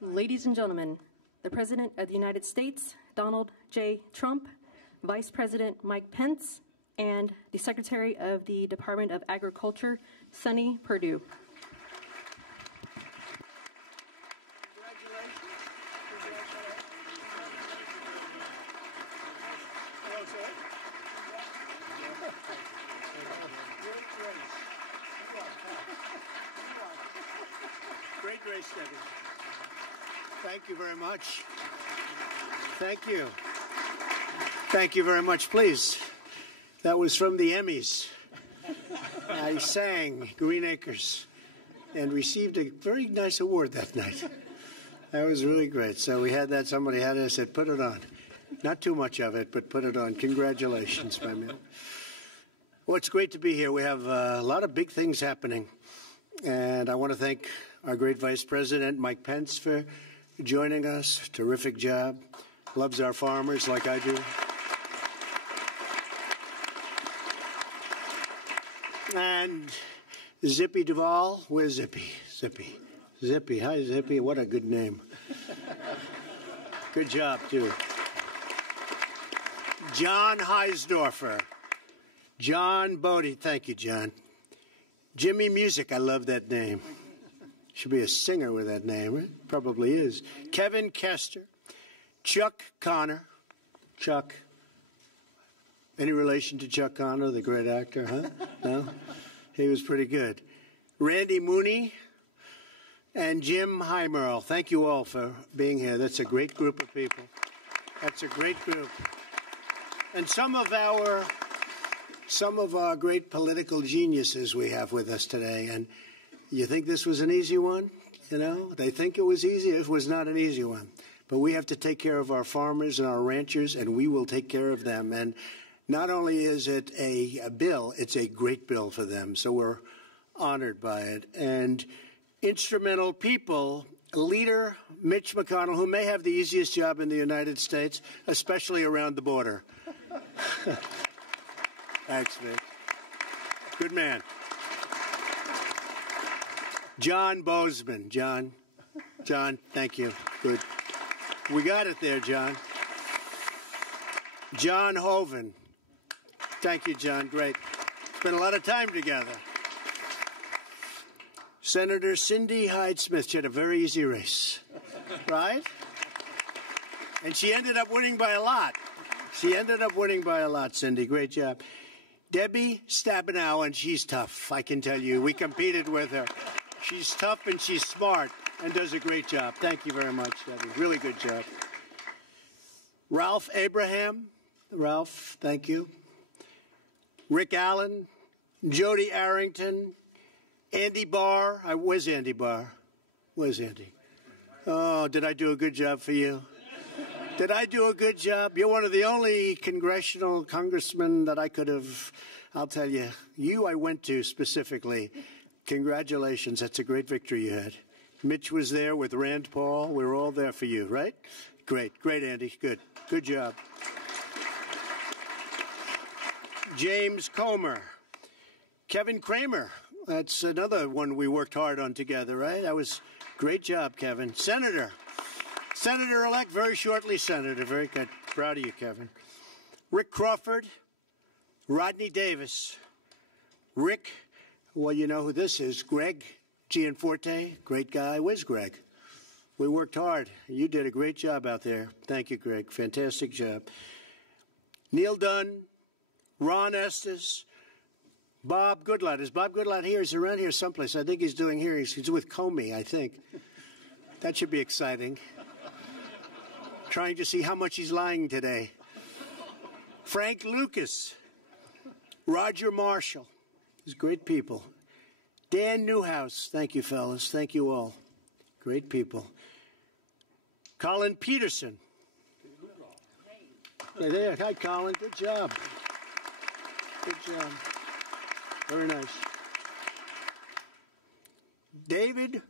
Ladies and gentlemen, the President of the United States, Donald J. Trump, Vice President Mike Pence, and the Secretary of the Department of Agriculture, Sonny Perdue. Great race, Debbie. Thank you very much. Thank you. Thank you very much. Please. That was from the Emmys. I sang Green Acres and received a very nice award that night. That was really great. So we had that. Somebody had it. I said, put it on. Not too much of it, but put it on. Congratulations, my man. Well, it's great to be here. We have a lot of big things happening. And I want to thank our great Vice President, Mike Pence, for joining us. Terrific job. Loves our farmers like I do. And Zippy Duvall. Where's Zippy? Zippy. Zippy. Hi, Zippy. What a good name. Good job, too. John Heisdorfer. John Bodie. Thank you, John. Jimmy Music. I love that name. Should be a singer with that name. Right? Probably is. Kevin Kester. Chuck Connor. Chuck. Any relation to Chuck Connor, the great actor, huh? No? He was pretty good. Randy Mooney and Jim Heimerl. Thank you all for being here. That's a great group of people. That's a great group. And some of our great political geniuses we have with us today. And you think this was an easy one? You know, they think it was easy. It was not an easy one. But we have to take care of our farmers and our ranchers, and we will take care of them. And not only is it a bill, it's a great bill for them. So we're honored by it. And instrumental people, Leader Mitch McConnell, who may have the easiest job in the United States, especially around the border. Thanks, Mitch. Good man. John Bozeman. John, thank you. Good. We got it there, John. John Hoeven. Thank you, John. Great. Spent a lot of time together. Senator Cindy Hyde-Smith. She had a very easy race, right? And she ended up winning by a lot. She ended up winning by a lot, Cindy. Great job. Debbie Stabenow, and she's tough, I can tell you. We competed with her. She's tough and she's smart and does a great job. Thank you very much, Debbie. Really good job. Ralph Abraham. Ralph, thank you. Rick Allen, Jody Arrington, Andy Barr. Where's Andy Barr? Where's Andy? Oh, did I do a good job for you? Did I do a good job? You're one of the only congressional congressmen that I could have, I'll tell you, I went to specifically. Congratulations. That's a great victory you had. Mitch was there with Rand Paul. We were all there for you, right? Great. Great, Andy. Good. Good job. James Comer. Kevin Kramer. That's another one we worked hard on together, right? That was great job, Kevin. Senator. Senator-elect, very shortly Senator. Very good. Proud of you, Kevin. Rick Crawford. Rodney Davis. Rick, well, you know who this is. Greg Gianforte. Great guy. Where's Greg? We worked hard. You did a great job out there. Thank you, Greg. Fantastic job. Neil Dunn. Ron Estes, Bob Goodlatte. Is Bob Goodlatte here? He's around here someplace. I think he's doing hearings. He's with Comey, I think. That should be exciting. Trying to see how much he's lying today. Frank Lucas, Roger Marshall. These great people. Dan Newhouse. Thank you, fellas. Thank you all. Great people. Colin Peterson. Hey there. Hi, Colin. Good job. Good job. Very nice. David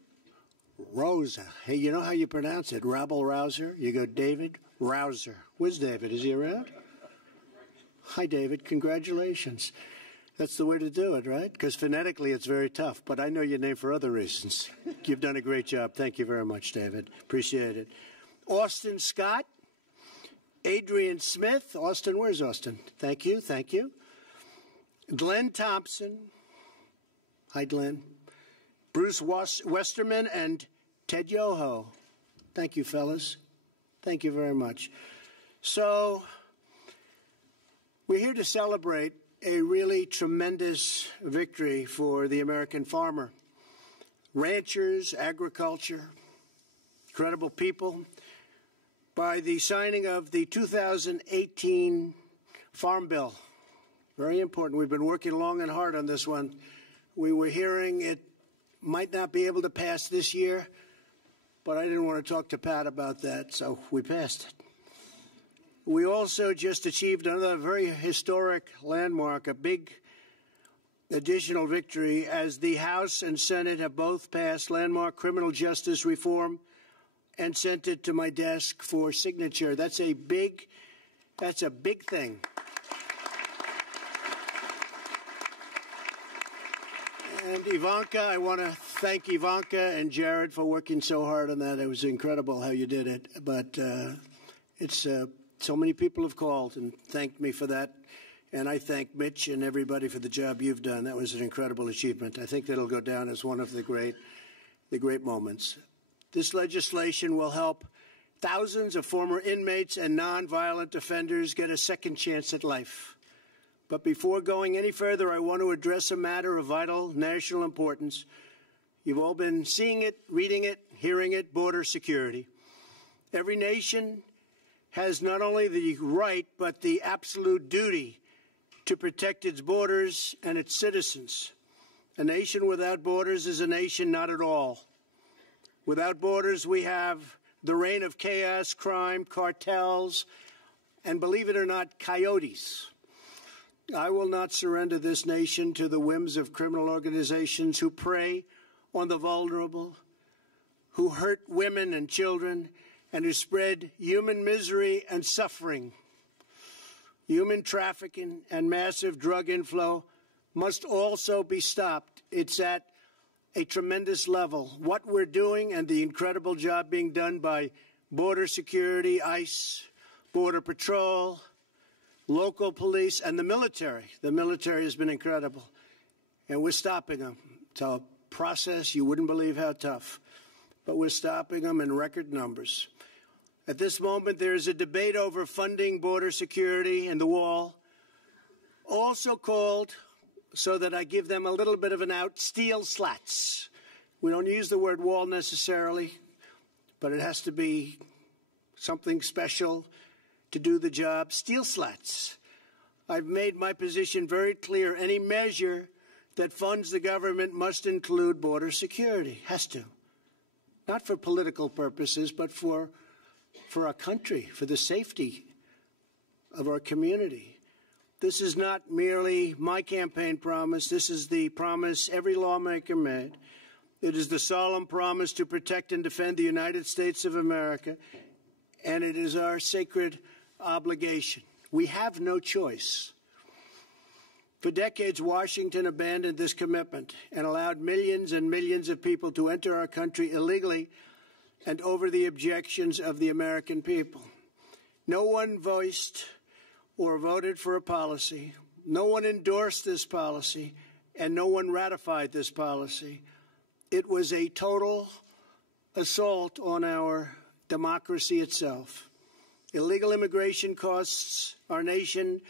Rosa. Hey, you know how you pronounce it? Rabble-rouser? You go David Rouser. Where's David? Is he around? Hi, David. Congratulations. That's the way to do it, right? Because phonetically it's very tough, but I know your name for other reasons. You've done a great job. Thank you very much, David. Appreciate it. Austin Scott, Adrian Smith. Austin, where's Austin? Thank you, thank you. Glenn Thompson. Hi, Glenn. Bruce Westerman and Ted Yoho. Thank you, fellas. Thank you very much. So, we're here to celebrate a really tremendous victory for the American farmer. Ranchers, agriculture, incredible people. By the signing of the 2018 Farm Bill. Very important. We've been working long and hard on this one. We were hearing it might not be able to pass this year, but I didn't want to talk to Pat about that, so we passed it. We also just achieved another very historic landmark, a big additional victory, as the House and Senate have both passed landmark criminal justice reform and sent it to my desk for signature. That's a big thing. And Ivanka, I want to thank Ivanka and Jared for working so hard on that. It was incredible how you did it. But so many people have called and thanked me for that. And I thank Mitch and everybody for the job you've done. That was an incredible achievement. I think that'll go down as one of the great moments. This legislation will help thousands of former inmates and nonviolent offenders get a second chance at life. But before going any further, I want to address a matter of vital national importance. You've all been seeing it, reading it, hearing it, border security. Every nation has not only the right, but the absolute duty to protect its borders and its citizens. A nation without borders is a nation not at all. Without borders, we have the reign of chaos, crime, cartels, and believe it or not, coyotes. I will not surrender this nation to the whims of criminal organizations who prey on the vulnerable, who hurt women and children, and who spread human misery and suffering. Human trafficking and massive drug inflow must also be stopped. It's at a tremendous level. What we're doing and the incredible job being done by border security, ICE, Border Patrol, local police, and the military. The military has been incredible. And we're stopping them. It's a process you wouldn't believe how tough. But we're stopping them in record numbers. At this moment, there is a debate over funding border security and the wall, also called, so that I give them a little bit of an out, steel slats. We don't use the word wall necessarily, but it has to be something special to do the job. Steel slats. I've made my position very clear. Any measure that funds the government must include border security. Has to. Not for political purposes, but for our country, for the safety of our community. This is not merely my campaign promise. This is the promise every lawmaker made. It is the solemn promise to protect and defend the United States of America, and it is our sacred obligation. We have no choice. For decades, Washington abandoned this commitment and allowed millions and millions of people to enter our country illegally and over the objections of the American people. No one voiced or voted for a policy. No one endorsed this policy, and no one ratified this policy. It was a total assault on our democracy itself. Illegal immigration costs our nation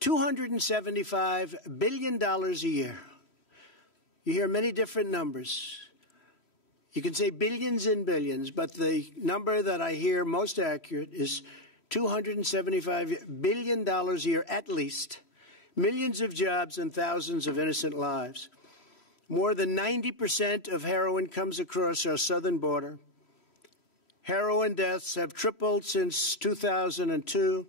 $275 billion a year. You hear many different numbers. You can say billions and billions, but the number that I hear most accurate is $275 billion a year at least. Millions of jobs and thousands of innocent lives. More than 90% of heroin comes across our southern border. Heroin deaths have tripled since 2002.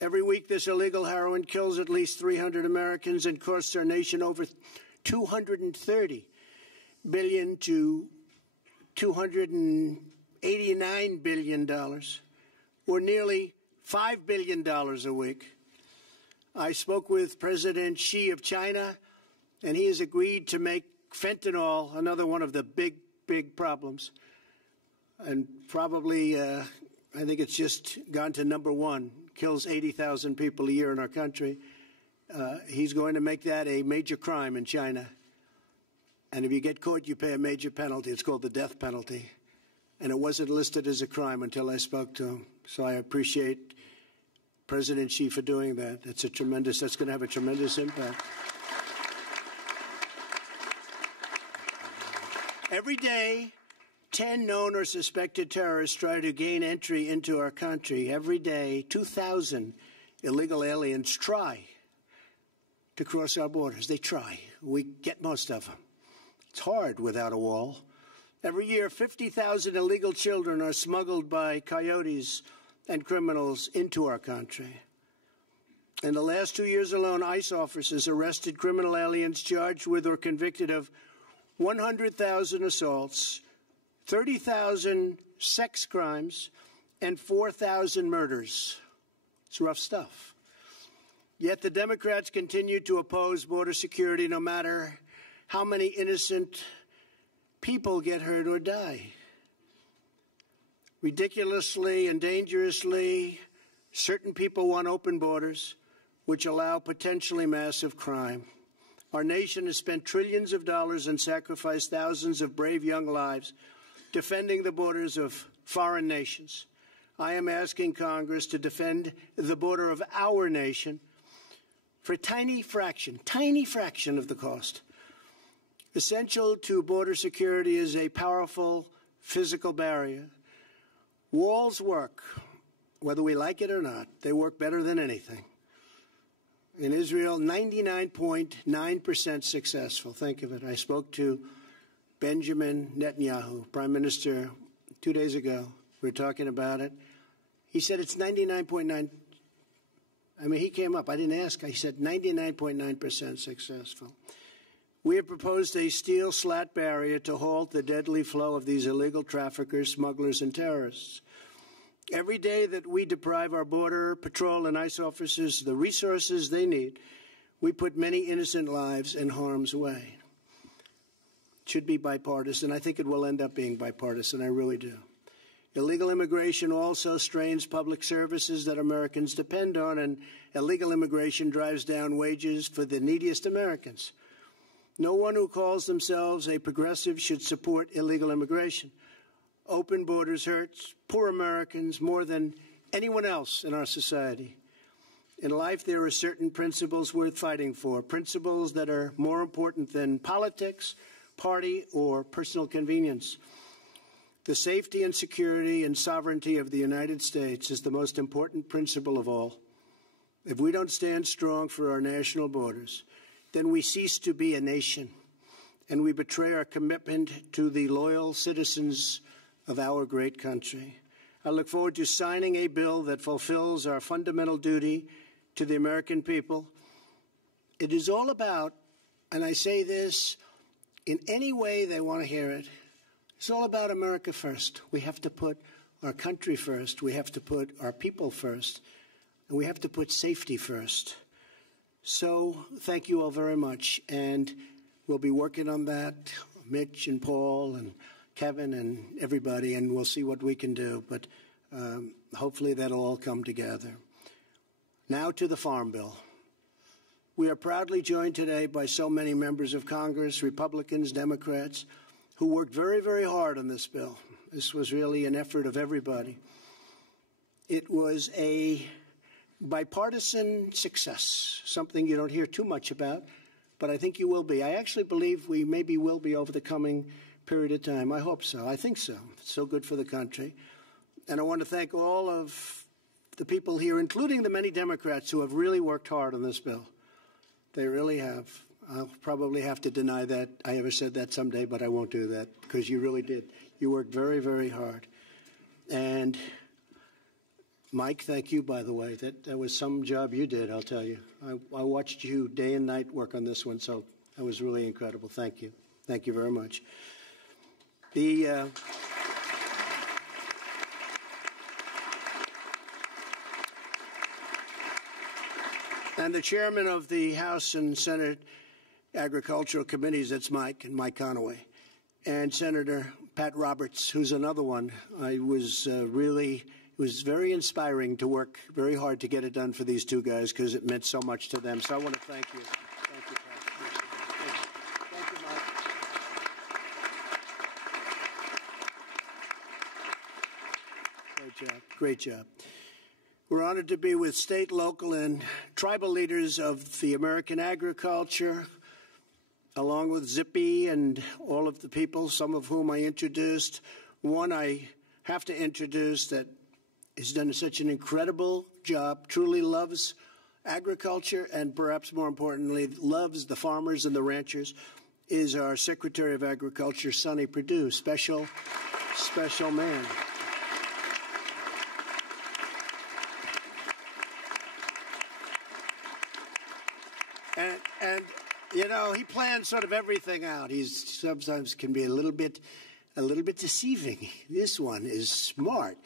Every week, this illegal heroin kills at least 300 Americans and costs our nation over $230 billion to $289 billion, or nearly $5 billion a week. I spoke with President Xi of China, and he has agreed to make fentanyl another one of the big, big problems. And probably, I think it's just gone to number one, kills 80,000 people a year in our country. He's going to make that a major crime in China. And if you get caught, you pay a major penalty. It's called the death penalty. And it wasn't listed as a crime until I spoke to him. So I appreciate President Xi for doing that. That's going to have a tremendous impact. Every day, 10 known or suspected terrorists try to gain entry into our country. Every day, 2,000 illegal aliens try to cross our borders. They try. We get most of them. It's hard without a wall. Every year, 50,000 illegal children are smuggled by coyotes and criminals into our country. In the last 2 years alone, ICE officers arrested criminal aliens charged with or convicted of 100,000 assaults, 30,000 sex crimes, and 4,000 murders. It's rough stuff. Yet the Democrats continue to oppose border security no matter how many innocent people get hurt or die. Ridiculously and dangerously, certain people want open borders, which allow potentially massive crime. Our nation has spent trillions of dollars and sacrificed thousands of brave young lives defending the borders of foreign nations. I am asking Congress to defend the border of our nation for a tiny fraction of the cost. Essential to border security is a powerful physical barrier. Walls work, whether we like it or not. They work better than anything. In Israel, 99.9% successful. Think of it. I spoke to Benjamin Netanyahu, Prime Minister, 2 days ago. We were talking about it. He said it's 99.9. I mean, he came up. I didn't ask. He said 99.9% successful. We have proposed a steel slat barrier to halt the deadly flow of these illegal traffickers, smugglers, and terrorists. Every day that we deprive our border patrol and ICE officers the resources they need, we put many innocent lives in harm's way. It should be bipartisan. I think it will end up being bipartisan. I really do. Illegal immigration also strains public services that Americans depend on, and illegal immigration drives down wages for the neediest Americans. No one who calls themselves a progressive should support illegal immigration. Open borders hurts poor Americans more than anyone else in our society. In life, there are certain principles worth fighting for, principles that are more important than politics, party, or personal convenience. The safety and security and sovereignty of the United States is the most important principle of all. If we don't stand strong for our national borders, then we cease to be a nation, and we betray our commitment to the loyal citizens of our great country. I look forward to signing a bill that fulfills our fundamental duty to the American people. It is all about, and I say this in any way they want to hear it, it's all about America first. We have to put our country first. We have to put our people first. And we have to put safety first. So thank you all very much. And we'll be working on that, Mitch and Paul and Kevin and everybody, and we'll see what we can do. But hopefully that'll all come together. Now to the Farm Bill. We are proudly joined today by so many members of Congress, Republicans, Democrats, who worked very, very hard on this bill. This was really an effort of everybody. It was a bipartisan success, something you don't hear too much about, but I think you will be. I actually believe we maybe will be over the coming period of time. I hope so. I think so. It's so good for the country. And I want to thank all of the people here, including the many Democrats who have really worked hard on this bill. They really have. I'll probably have to deny that I ever said that someday, but I won't do that because you really did. You worked very, very hard. And Mike, thank you, by the way. That was some job you did, I'll tell you. I watched you day and night work on this one, so that was really incredible. Thank you. Thank you very much. And the chairman of the House and Senate Agricultural Committees, that's Mike, and Mike Conaway. And Senator Pat Roberts, who's another one. It was very inspiring to work very hard to get it done for these two guys because it meant so much to them. So I want to thank you. Thank you, Pat. Thank you, Mike. Great job. Great job. We're honored to be with state, local, and tribal leaders of the American agriculture, along with Zippy and all of the people, some of whom I introduced. One I have to introduce that has done such an incredible job, truly loves agriculture, and perhaps more importantly, loves the farmers and the ranchers, is our Secretary of Agriculture, Sonny Perdue. Special man. And you know, he plans sort of everything out. He's sometimes can be a little bit deceiving. This one is smart.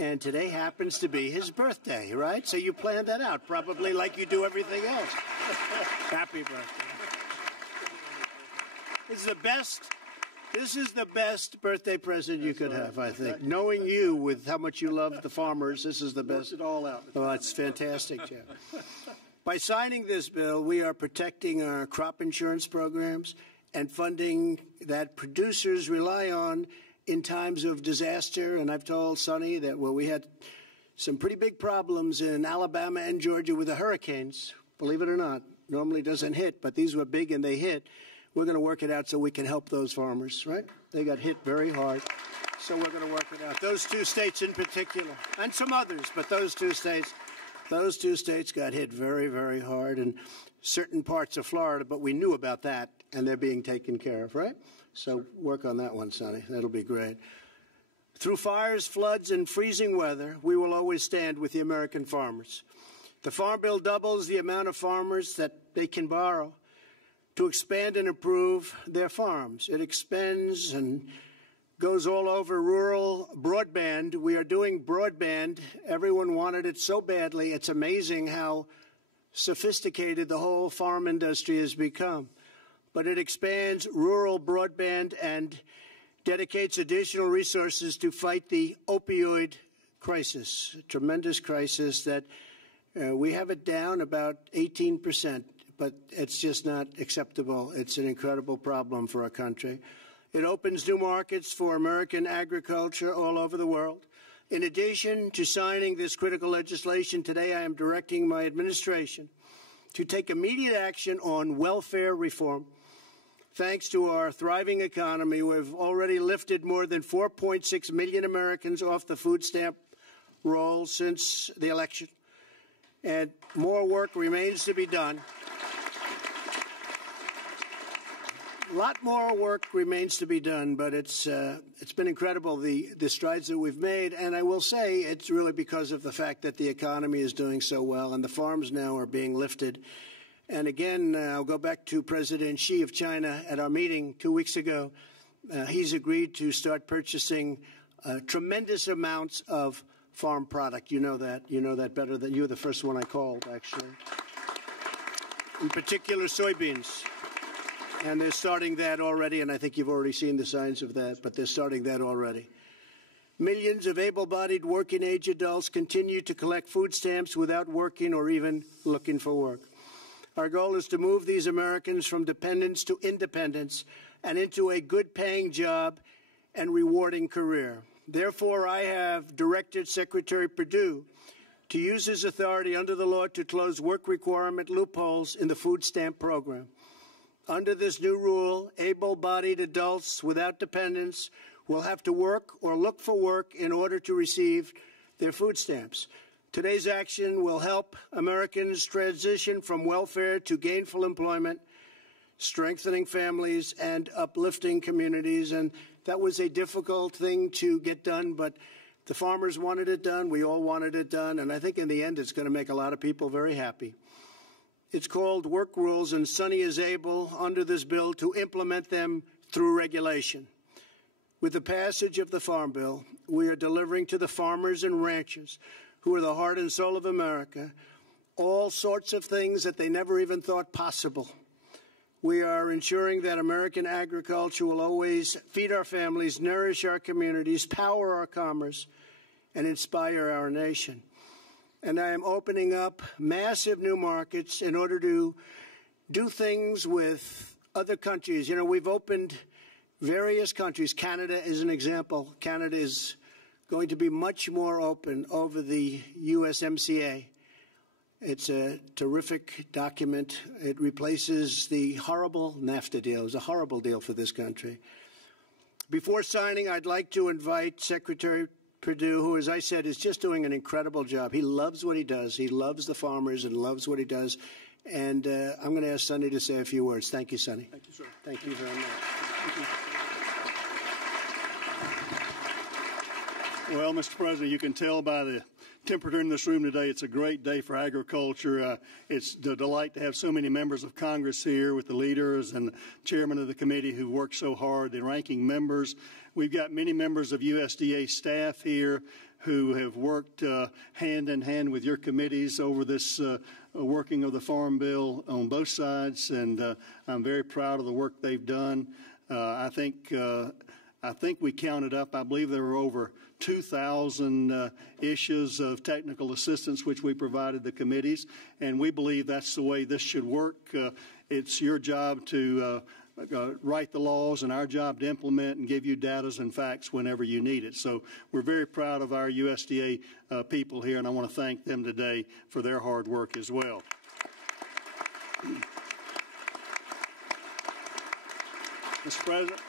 And today happens to be his birthday, right? So you planned that out, probably like you do everything else. Happy birthday. This is the best birthday present you could have, I think. Knowing you with how much you love the farmers, this is the best. Works it all out. Oh, it's fantastic, Jeff. By signing this bill, we are protecting our crop insurance programs and funding that producers rely on in times of disaster. And I've told Sonny that, well, we had some pretty big problems in Alabama and Georgia with the hurricanes, believe it or not. Normally doesn't hit, but these were big and they hit. We're going to work it out so we can help those farmers, right? They got hit very hard, so we're going to work it out. Those two states in particular, and some others, but those two states got hit very, very hard, and certain parts of Florida, but we knew about that, and they're being taken care of, right? So work on that one, Sonny. That'll be great. Through fires, floods, and freezing weather, we will always stand with the American farmers. The Farm Bill doubles the amount of farmers that they can borrow to expand and improve their farms. It expands and goes all over rural broadband. We are doing broadband. Everyone wanted it so badly. It's amazing how sophisticated the whole farm industry has become. But it expands rural broadband and dedicates additional resources to fight the opioid crisis, a tremendous crisis that we have it down about 18%, but it's just not acceptable. It's an incredible problem for our country. It opens new markets for American agriculture all over the world. In addition to signing this critical legislation today, I am directing my administration to take immediate action on welfare reform. Thanks to our thriving economy, we've already lifted more than 4.6 million Americans off the food stamp roll since the election, and more work remains to be done. A lot more work remains to be done, but it's been incredible, the strides that we've made. And I will say it's really because of the fact that the economy is doing so well and the farms now are being lifted. And again, I'll go back to President Xi of China at our meeting 2 weeks ago. He's agreed to start purchasing tremendous amounts of farm product. You know that. You know that better than you were the first one I called, actually. In particular, soybeans. And they're starting that already, and I think you've already seen the signs of that, but they're starting that already. Millions of able-bodied working-age adults continue to collect food stamps without working or even looking for work. Our goal is to move these Americans from dependence to independence and into a good-paying job and rewarding career. Therefore, I have directed Secretary Perdue to use his authority under the law to close work requirement loopholes in the food stamp program. Under this new rule, able-bodied adults without dependents will have to work or look for work in order to receive their food stamps. Today's action will help Americans transition from welfare to gainful employment, strengthening families and uplifting communities. And that was a difficult thing to get done, but the farmers wanted it done. We all wanted it done. And I think in the end, it's going to make a lot of people very happy. It's called work rules, and Sonny is able, under this bill, to implement them through regulation. With the passage of the Farm Bill, we are delivering to the farmers and ranchers, who are the heart and soul of America, all sorts of things that they never even thought possible. We are ensuring that American agriculture will always feed our families, nourish our communities, power our commerce, and inspire our nation. And I am opening up massive new markets in order to do things with other countries. You know, we've opened various countries. Canada is an example. Canada is going to be much more open over the USMCA. It's a terrific document. It replaces the horrible NAFTA deal. It was a horrible deal for this country. Before signing, I'd like to invite Secretary Perdue, who, as I said, is just doing an incredible job. He loves what he does. He loves the farmers and loves what he does. And I'm going to ask Sonny to say a few words. Thank you, Sonny. Thank you, sir. Thank you very much. Well, Mr. President, you can tell by the temperature in this room today, it's a great day for agriculture. It's a delight to have so many members of Congress here with the leaders and the chairman of the committee who worked so hard, the ranking members. We've got many members of USDA staff here who have worked hand in hand with your committees over this working of the Farm Bill on both sides, and I'm very proud of the work they've done. I think we counted up, I believe there were over 2,000 issues of technical assistance which we provided the committees, and we believe that's the way this should work. It's your job to write the laws and our job to implement and give you data and facts whenever you need it. So we're very proud of our USDA people here, and I want to thank them today for their hard work as well. Mr. President,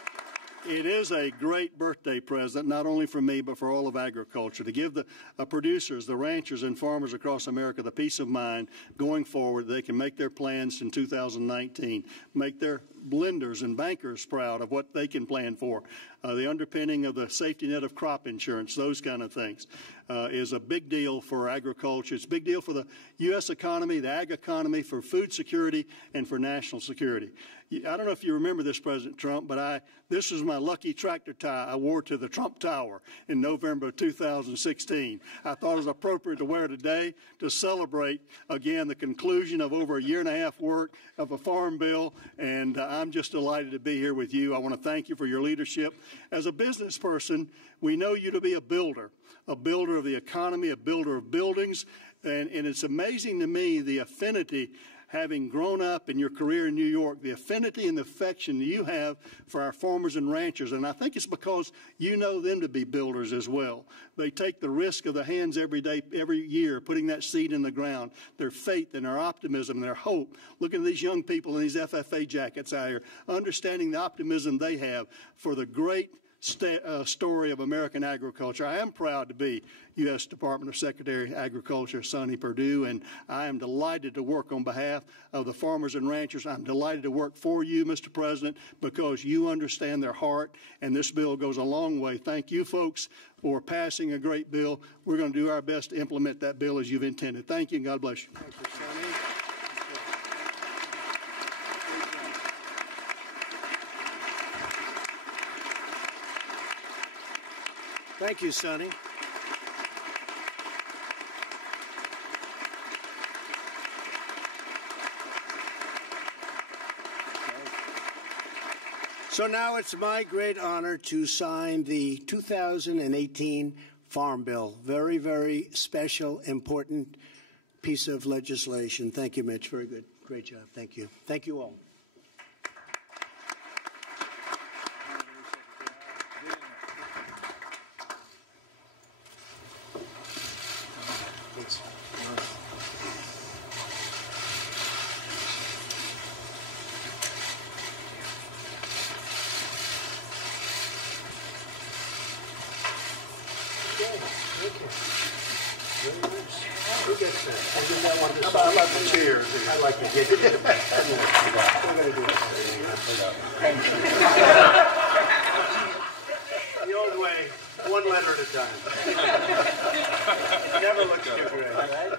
it is a great birthday present, not only for me, but for all of agriculture, to give the producers, the ranchers, and farmers across America the peace of mind going forward. They can make their plans in 2019, make their lenders and bankers proud of what they can plan for. The underpinning of the safety net of crop insurance, those kind of things, is a big deal for agriculture. It's a big deal for the U.S. economy, the ag economy, for food security, and for national security. I don't know if you remember this, President Trump, but this was my lucky tractor tie I wore to the Trump Tower in November of 2016. I thought it was appropriate to wear today to celebrate, again, the conclusion of over a year-and-a-half work of a farm bill, and I'm just delighted to be here with you. I want to thank you for your leadership. As a business person, we know you to be a builder of the economy, a builder of buildings, and it's amazing to me the affinity, having grown up in your career in New York, the affinity and the affection that you have for our farmers and ranchers. And I think it's because you know them to be builders as well. They take the risk of the hands every day, every year, putting that seed in the ground, their faith and their optimism and their hope. Looking at these young people in these FFA jackets out here, understanding the optimism they have for the great story of American agriculture. I am proud to be U.S. Department of Secretary of Agriculture Sonny Perdue, and I am delighted to work on behalf of the farmers and ranchers. I'm delighted to work for you, Mr. President, because you understand their heart, and this bill goes a long way. Thank you, folks, for passing a great bill. We're going to do our best to implement that bill as you've intended. Thank you, and God bless you. Thank you, Sonny. Thank you, Sonny. So now it's my great honor to sign the 2018 Farm Bill. Very, very special, important piece of legislation. Thank you, Mitch. Very good. Great job. Thank you. Thank you all. I like the chairs. I like to get it. We're going to do it. The old way, one letter at a time. It never looks too great. All right?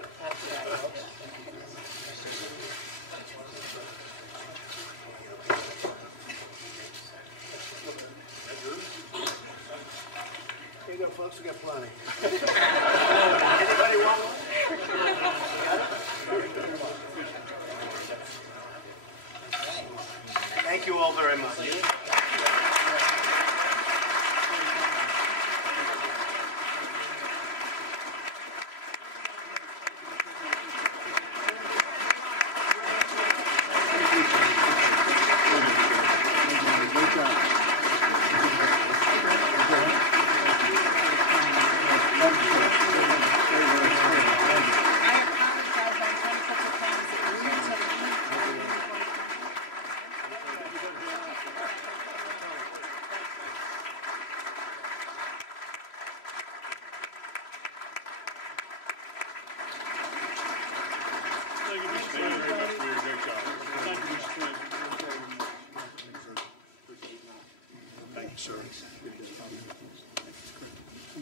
Here you go, folks. We got plenty. Anybody want one? Got it? Thank you all very much.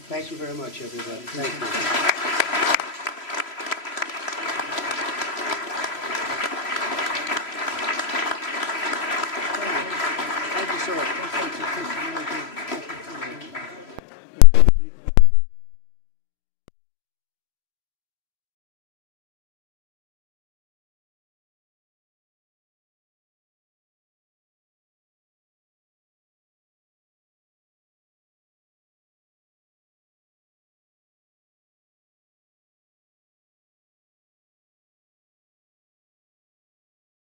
Thank you very much, everybody. Thank you.